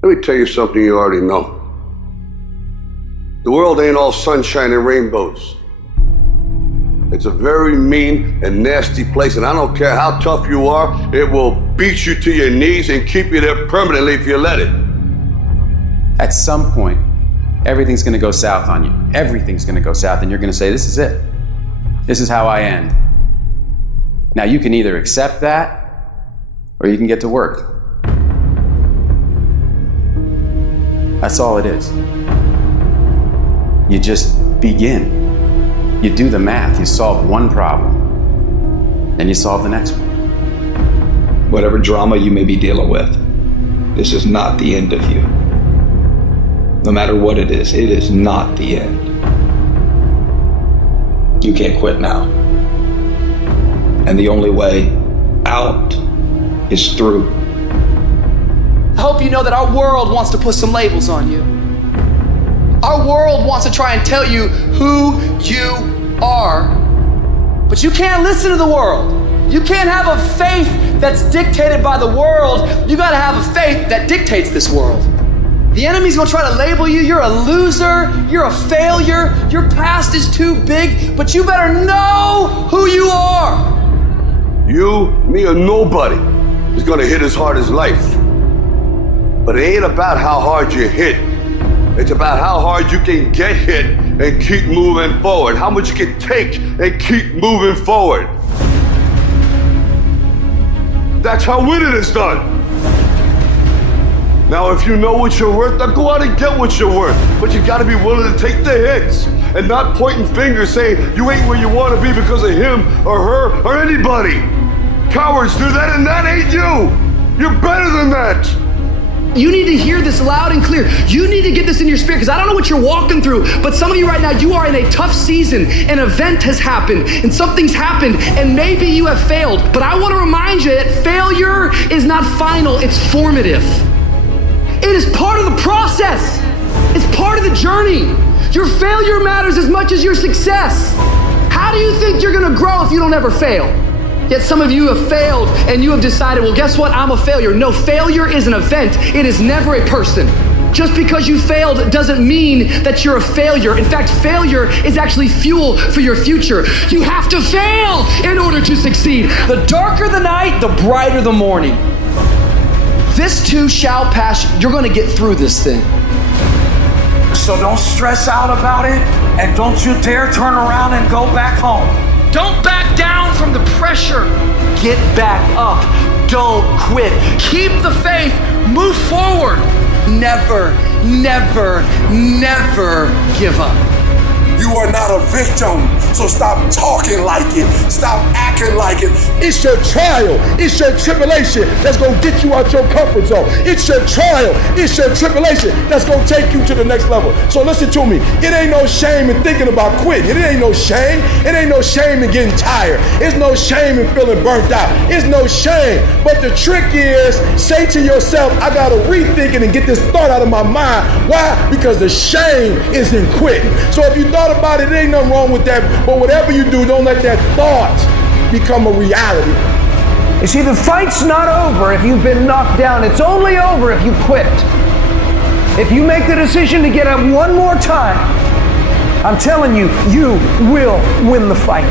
Let me tell you something you already know. The world ain't all sunshine and rainbows. It's a very mean and nasty place, and I don't care how tough you are, it will beat you to your knees and keep you there permanently if you let it. At some point, everything's gonna go south on you. Everything's gonna go south, and you're gonna say, this is it. This is how I end. Now, you can either accept that, or you can get to work. That's all it is. You just begin. You do the math, you solve one problem, then you solve the next one. Whatever drama you may be dealing with, this is not the end of you. No matter what it is not the end. You can't quit now. And the only way out is through. I hope you know that our world wants to put some labels on you. Our world wants to try and tell you who you are. But you can't listen to the world. You can't have a faith that's dictated by the world. You gotta have a faith that dictates this world. The enemy's gonna try to label you. You're a loser, you're a failure, your past is too big, but you better know who you are. You, me, or nobody is gonna hit as hard as life. But it ain't about how hard you hit. It's about how hard you can get hit and keep moving forward. How much you can take and keep moving forward. That's how winning is done. Now, if you know what you're worth, now go out and get what you're worth. But you gotta be willing to take the hits and not pointing fingers saying you ain't where you wanna be because of him or her or anybody. Cowards do that, and that ain't you. You're better than that. You need to hear this loud and clear. You need to get this in your spirit, because I don't know what you're walking through, but some of you right now, you are in a tough season. An event has happened and something's happened, and maybe you have failed. But I want to remind you that failure is not final, it's formative. It is part of the process. It's part of the journey. Your failure matters as much as your success. How do you think you're gonna grow if you don't ever fail? Yet some of you have failed and you have decided, well, guess what? I'm a failure. No, failure is an event. It is never a person. Just because you failed doesn't mean that you're a failure. In fact, failure is actually fuel for your future. You have to fail in order to succeed. The darker the night, the brighter the morning. This too shall pass. You're gonna get through this thing. So don't stress out about it, and don't you dare turn around and go back home. Don't back down from the pressure. Get back up. Don't quit. Keep the faith. Move forward. Never, never, never give up. You are not a victim, so stop talking like it. Stop acting like it. It's your trial, it's your tribulation that's gonna get you out your comfort zone. It's your trial, it's your tribulation that's gonna take you to the next level. So listen to me, it ain't no shame in thinking about quitting. It ain't no shame. It ain't no shame in getting tired. It's no shame in feeling burnt out. It's no shame. But the trick is, say to yourself, I gotta rethink it and get this thought out of my mind. Why? Because the shame is in quitting. So if you thought about it, there ain't nothing wrong with that. But whatever you do, don't let that thought become a reality. You see, the fight's not over if you've been knocked down. It's only over if you quit. If you make the decision to get up one more time, I'm telling you, you will win the fight.